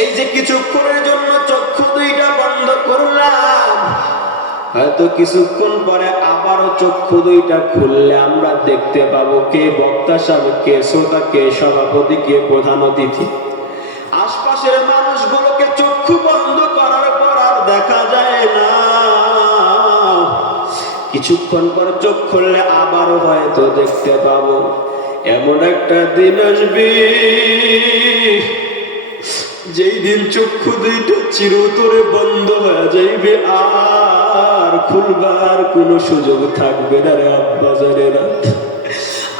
এই যে কিছুক্ষণের জন্য চক্ষু দুইটা বন্ধ করলাম, হয়তো কিছুক্ষণ পরে আবারও চক্ষু দুইটা খুললে আমরা দেখতে পাবো কে বক্তা সাহেব, কে শ্রোতা, কে সভাপতি, কে প্রধান অতিথি। আশপাশের মানুষগুলোকে চক্ষু বন্ধ করার পর আর দেখা যায় না। কিছুক্ষণ পর চোখ খুললে আবারও হয়তো দেখতে পাবো। এমন একটা দিন আসবে যেই দিন চক্ষু দুইটা চিরতরে বন্ধ হয়ে যাইবে, আর খুলবার কোনো সুযোগ থাকবে না রে আব্বা জানেরা।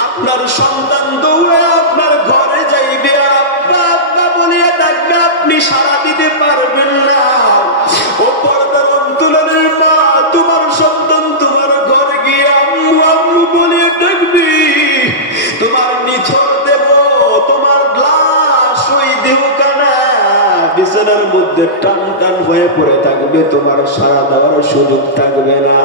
আপনার সন্তান দৌড়ে আপনার ঘরে যাইবে, আব্বা আব্বা বলিয়া ডাকবে, আপনি সাড়া দিতে পারবেন না। ও পর্দার অন্তরালের মা, তোমার সন্তান তোমার ঘরে গিয়ে আম্মু আম্মু বলিয়া ডাকবে, তোমার নিথর দেব, তোমার লাশ ওই দেহখানা বিছানার মধ্যে টান টান হয়ে পড়ে থাকবে, তোমার সাড়া দেওয়ার সুযোগ থাকবে না।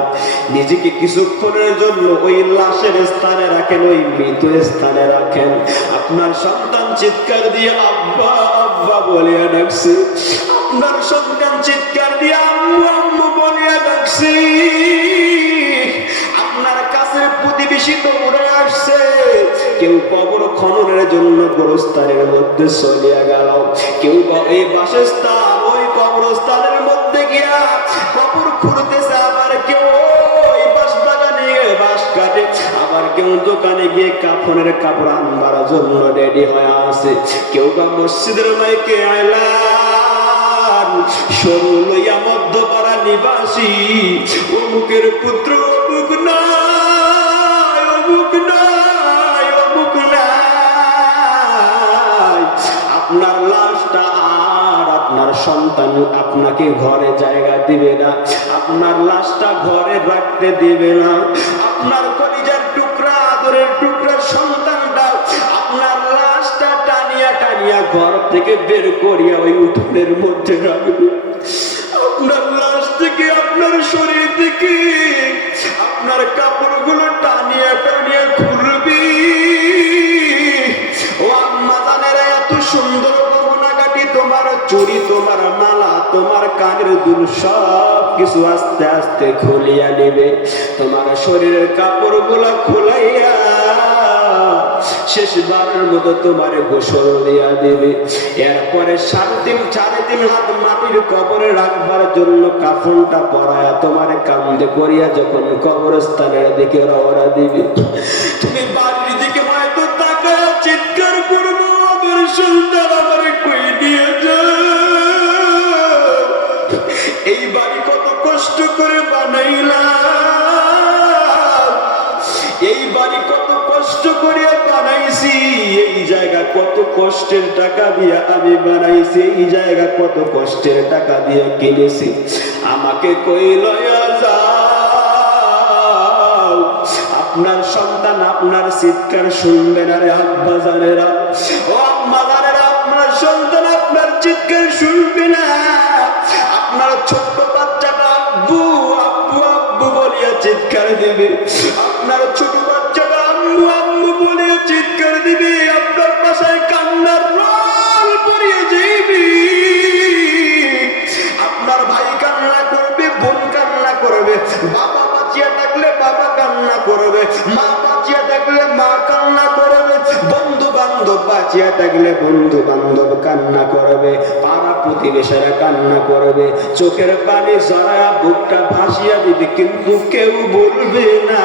নিজেকে কিছুক্ষণের জন্য ওই লাশের স্থানে রাখেন, ওই মৃত স্থানে রাখেন। আপনার সন্তান চিৎকার দিয়ে আব্বা আব্বা বলিয়া ডাকছে, আপনার সন্তান চিৎকার দিয়ে আম্মু আম্মু বলিয়া ডাকছে। আপনার কাছে প্রতিবেশী দৌড়ে আসছে, কেউ কবর খননের জন্য গোরস্থানের মধ্যে চলিয়া গেল, কেউ এই বাসস্থান ওই কবরস্থানের মধ্যে গিয়া কবর খুঁড়তেছে, আবার কেউ ওই বাঁশ বাগানে বাঁশ কাটে, আবার কেউ দোকানে গিয়ে কাফনের কাপড় আনবার জন্য রেডি হয়ে আছে, কেউ বা মসজিদের মাইকে আইলাম সরু লইয়া মধ্যপাড়া নিবাসী অমুকের পুত্র অমুক নাই, অমুক নাই, অমুক নাই। আপনার লাশটা আর আপনার সন্তান আপনাকে ঘরে জায়গা দিবে না, আপনার লাশটা ঘরে রাখতে দিবে না। আপনার কলিজার টুকরা, আদরের টুকরা সন্তানটা আপনার লাশটা টানিয়া টানিয়া ঘর থেকে বের করিয়া ওই উঠোনের মধ্যে রাখবে। আপনার লাশ থেকে, আপনার শরীর থেকে আপনার কাপড়গুলো টানিয়া টানিয়া খুলবি। ও আম্মা জানেরা, এত সুন্দর গহনাগাটি, তোমার চুড়ি, তোমার মালা, তোমার কানের দুল সব কিছু আস্তে আস্তে খুলিয়া নেবে, তোমার শরীরের কাপড়গুলা খুলাইয়া শেষবারের মতো তোমার গোসল দিয়া দেবে। এরপরে 3.5 হাত মাটির কবরে রাখবার জন্য কাফনটা পরায়া তোমার কান্দে করিয়া যখন কবরস্থানের দিকে রওনা দিবে, তুমি বাড়ির দিকে হয়তো তাকায়া চিৎকার করবো, আমার সন্তান আমার কই নিয়ে যায়। এই বাড়ি কত কষ্ট করে বানাইলাম, এই বাড়ি কত কষ্ট করে বানাইছি, এই জায়গা কত কষ্টের টাকা দিয়ে আমি বানাইছি, এই জায়গা কত কষ্টের টাকা দিয়ে কিনেছি, আমাকে কই লয়া যাও। আপনার সন্তান আপনার চিৎকার শুনবে না রে আব্বা জানেরা, ও আম্মা জানেরা, আপনার সন্তান আপনার চিৎকার শুনবে না। আপনার ছোট্ট বাচ্চাটা আব্বু আব্বু আব্বু বলিয়া চিৎকার দিবে, আপনার ছোট বাচ্চাটা আম্মু আম্মু বলিয়া চিৎকার দিবে, আপনার বাসায় কান্নার রোল পড়িয়ে যাইবে। আপনার ভাই কান্না করবে, বোন কান্না করবে, বাবা বাঁচিয়া থাকলে বাবা কান্না করবে, মা বাঁচিয়া থাকলে মা কান্না করবে, বন্ধু বান্ধব বাঁচিয়া থাকলে বন্ধু বান্ধব কান্না করবে, পাড়া প্রতিবেশীরা কান্না করবে, চোখের পানি জড়ায়া বুকটা ভাসিয়া দিবে, কিন্তু কেউ বলবে না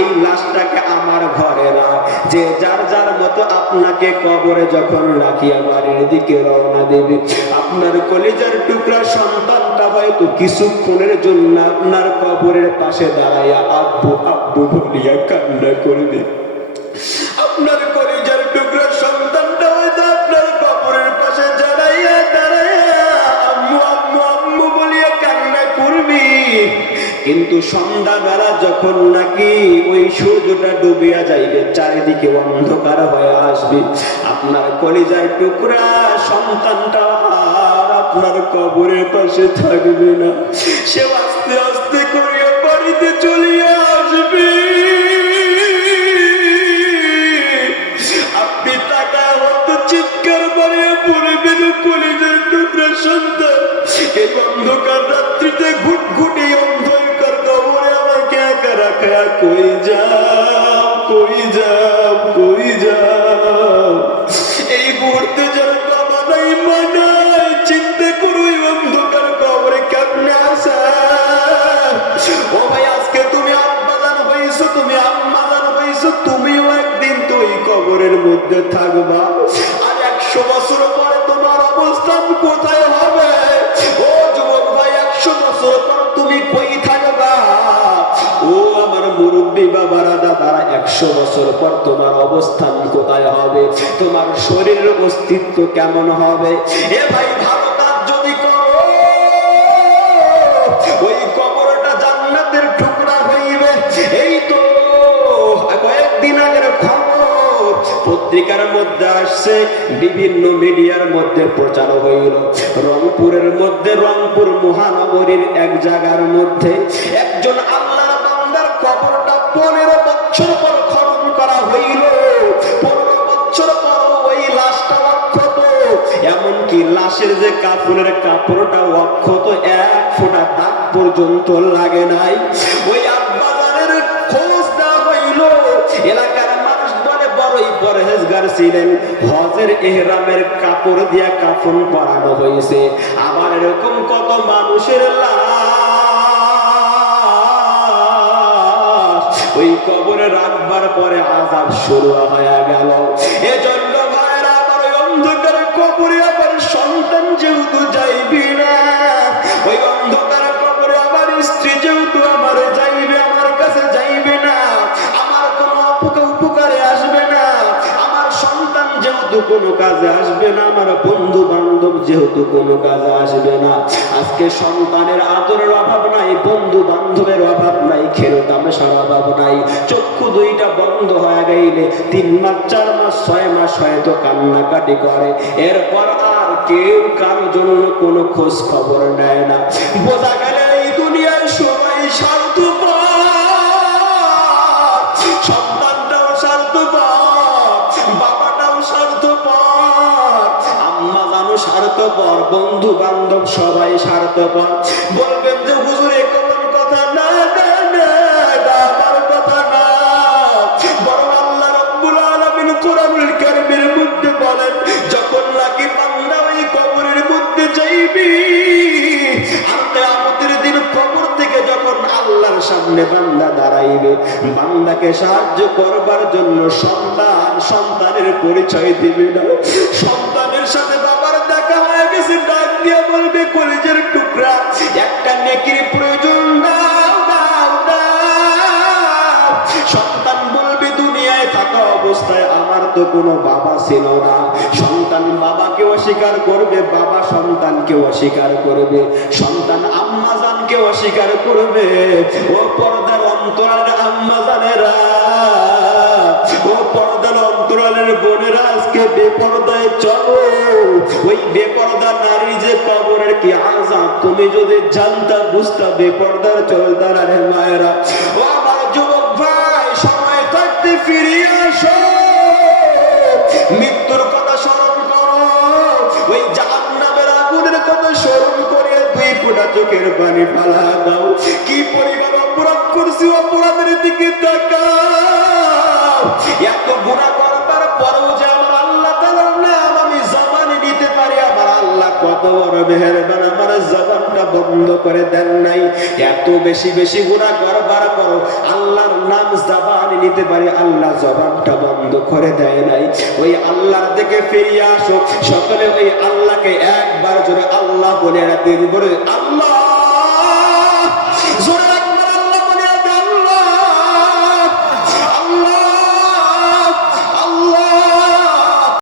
এই লাশটাকে আমার ঘরে রাখ। যে যার যার মতো আপনাকে কবরে যখন রাখিয়া বাড়ির দিকে রওনা দেবে, আপনার কলিজার টুকরা সন্তানটা হয়তো কিছুক্ষণের জন্য আপনার কবরের পাশে দাঁড়াইয়া আব্বু আব্বু বলিয়া কান্না করবে। আপনার কলিজার টুকরা সন্তানটা হয়তো আপনার কবরের পাশে দাঁড়াইয়া আম্মু আম্মু আম্মু বলিয়া কান্না করবি। কিন্তু সন্ধ্যাবেলা যখন নাকি ওই সূর্যটা ডুবিয়া যাইবে, চারিদিকে অন্ধকার হয়ে আসবে, আপনার কলিজার টুকরা সন্তানটা আর আপনার কবরের পাশে থাকবে না, সে আস্তে আস্তে করিয়া বাড়িতে চলিয়া আসবে। আপনি টাকা হয়তো চিৎকার বাড়িয়া পড়বেন, কলিজার কবরে থাকবা, আর 100 বছর পরে তোমার অবস্থান কোথায় হবে? ও যুবক ভাই, 100 বছর পর তুমি কই থাকবা? ও আমার মুরব্বী বাবারা, দাদারা, 100 বছর পর তোমার অবস্থান কোথায় হবে? তোমার শরীরের অস্তিত্ব কেমন হবে? এ ভাই, ভালো কাজ যদি করো, ওই কবরটা জান্নাতের টুকরা হইবে। এই তো কয়েকদিন আগের খবর পত্রিকার মধ্যে আসছে, বিভিন্ন মিডিয়ার মধ্যে প্রচার হইল। রংপুরের মধ্যে, রংপুর মহানগরীর এক জায়গার মধ্যে একজন আল্লাহর বান্দার কবরটা 15 বছর পর খনন করা হইল। 15 বছর পর ওই লাশটা অক্ষত, এমনকি লাশের যে কাপড়ের কাপড়টা অক্ষত, 1 ফোঁটা দাগ পর্যন্ত লাগে নাই। ওই আব্বাজানের খোঁজ দেওয়া হইল। এলাকার মানুষ বলে বড়ই পরহেজগার ছিলেন, হজের ইহরামের কাপড় দিয়া কাফন পরানো হয়েছে। আবার এরকম কত মানুষের লাশ ওই কবরে রাখবার পরে আযাব শুরু হয়ে গেল। এজন্য ভাইরা, আবার ওই অন্ধকার কবরে আবার সন্তান যেহেতু যাইবি না, ওই অন্ধকার কবরে আবার স্ত্রী যেহেতু আমার যাইবে, আমার কাছে যাইবে না, আমার কোনো উপকারে আসবে না, আমার সন্তান যেহেতু কোনো কাজে আসবে না, আমার বন্ধু বান্ধব যেহেতু কোনো কাজে আসবে না। আজকে সন্তানের আদরের অভাব নাই, বন্ধু বান্ধবের অভাব নাই, খেলতামশার অভাব নাই। চক্ষু দুইটা বন্ধ হয়ে গেলে 3 মাস 4 মাস 6 মাস হয়তো কান্নাকাটি করে, এরপর আর কেউ কারো জন্য কোনো খোঁজ খবর নেয় না। বোঝা গেল এই দুনিয়ায় সবাই স্বার্থপর, সন্তানটাও স্বার্থপর, বাবাটাও স্বার্থপর, আম্মা জানো স্বার্থপর, বন্ধু বান্ধব সবাই স্বার্থপর। বলবেন যে হুজুর এ কেমন কথা? না না না, আমার কথা না, বরং আল্লাহ রাব্বুল আলামিন কোরআনুল কারীমের মধ্যে বলেন, যখন নাকি বান্দা ওই কবরের মধ্যে যাইবি, আর কিয়ামতের দিন কবর থেকে যখন আল্লাহর সামনে বান্দা দাঁড়াইবে, বান্দাকে সাহায্য করবার জন্য সন্তানের পরিচয় দিবে না। সন্তানের সাথে বাবার দেখা হয়ে গেছে, ডাক দিয়ে বলবে, কলিজার টুকরা, একটা নেকির প্রয়োজন, দাও দাও দাও। সন্তান বলবে, দুনিয়ায় থাকা অবস্থায় আমার তো কোনো বাবা ছিল না। সন্তান বাবাকে অস্বীকার করবে, বাবা সন্তানকে অস্বীকার করবে, সন্তান আম্মা জানকে অস্বীকার করবে। ও পর্দার অন্তরালের আম্মা জানেরা, ও পর্দার অন্তরালের বোনেরা, আজকে বেপরদায় চলো। ওই বেপরদা নারী যে কবরের কি আযাব তুমি যদি জানতা, বুঝতা, বেপরদার চলতা না রে মায়েরা। ও আমার যুবক ভাই, সময় থাকতে ফিরিয়ে আসো, মৃত্যুর কথা স্মরণ করো, ওই জাহান্নামের আগুনের কথা স্মরণ করে 2 ফোঁটা চোখের পানি ফালা দাও। কি পরিমাণ অপরাধ করছি, অপরাধের দিকে তাকাও। এত গুনাহ করবার পরেও যে আমার আল্লাহ তাআলার নাম আমি জবানে নিতে পারি, আমার আল্লাহ কত বড় মেহেরবান, আমার জবানটা বন্ধ করে দেন নাই। এত বেশি বেশি গুনাহ করবার পরও আল্লাহর নাম জবানে নিতে পারি, আল্লাহ জবানটা বন্ধ করে দেয় নাই। ওই আল্লাহর দিকে ফিরে আসো সকলে, ওই আল্লাহকে একবার জোরে আল্লাহ বলে, বলে আল্লাহ।